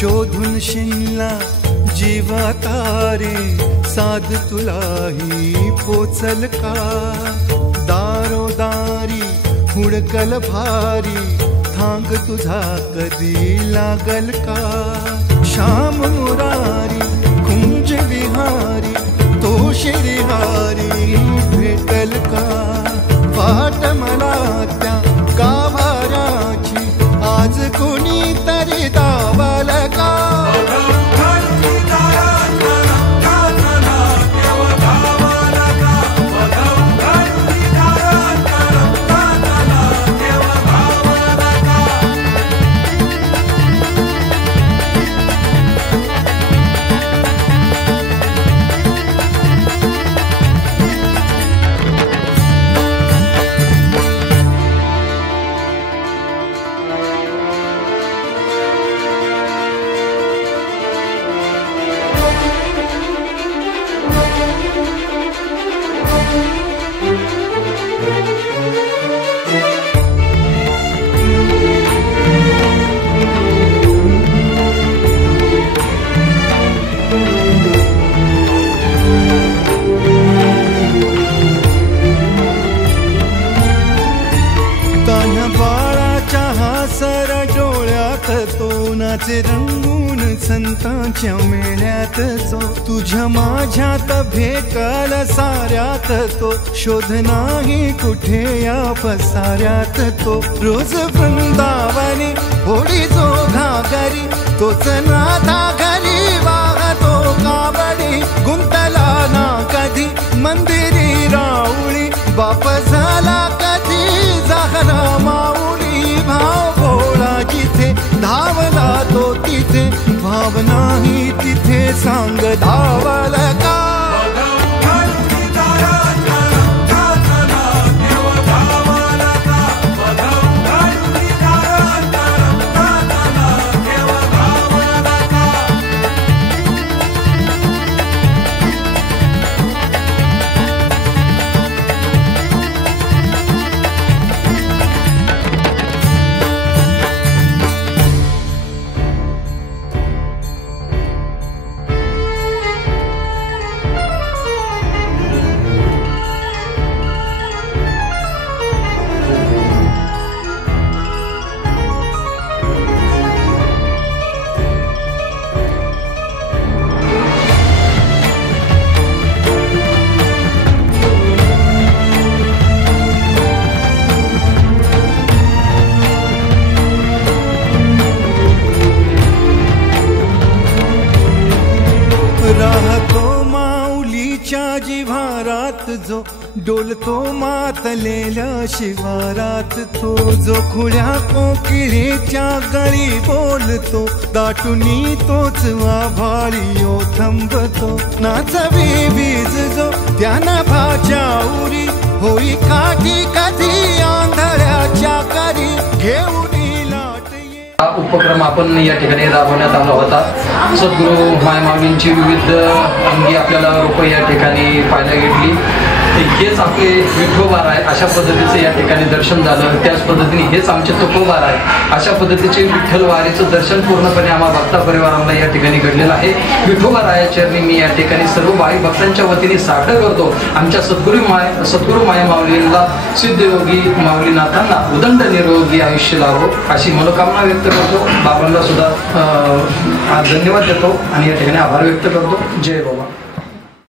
शोधून शिनला जीवा तारे साध तुलाही पोचल का दारोदारी हुडकल भारी थांग तुझा कधी लागल का श्याम मुरारी कुंज विहारी तो श्रीहारी भेटल का वाट मला त्या गाभाऱ्याची आज कोणी तरी दावल का तोनाचे रंगून संतांच्या मेळ्यात जो तुझ्या माझ्यात भेटल साऱ्यात तो शोध नाही कुठे या पसाऱ्यात तो रोज वृंदावनी होडी जो घागरी तोच नाथा घरी वाहतो काबडी गुंतला ना कधी मंदिरी राऊळी बाप झाला कधी जाहरा माऊली भाव भोळा जिथे धावला तो तिथे भावना ही तिथे सांग धावल का राहतो माऊलीच्या जिव्हारात जो डोलतो मातलेल्या शिवारात तो जो खुळ्या कोकिळेच्या गळी बोलतो दाटुनी तोच आभाळीयो थांबतो नाचवी वीज जो त्यानं भाच्या उरी होई काठी कधी आंधळ्याच्या करी घेऊन हा उपक्रम आपण या ठिकाणी राबवण्यात आला होता। सद्गुरू मायमाऊलींची विविध अंगी आपल्याला रूप या ठिकाणी पाहायला भेटली। हेच आपले विठोबार आहे अशा पद्धतीचं या ठिकाणी दर्शन झालं। त्याच पद्धतीने हेच आमचे तुकोबार आहे अशा पद्धतीचे विठ्ठल वारीचं दर्शन पूर्णपणे आम्हा भक्ता परिवारांना या ठिकाणी घडलेलं आहे। विठोबाराया चरणी मी या ठिकाणी सर्व भाई भक्तांच्या वतीने सादर करतो आमच्या सद्गुरू मायमाऊलींना सिद्धयोगी माऊलीनाथांना उदंड निरोगी आयुष्य लाभो अशी मनोकामना व्यक्त करतो। बाबांना सुद्धा धन्यवाद देतो आणि या ठिकाणी आभार व्यक्त करतो। जय बाबा।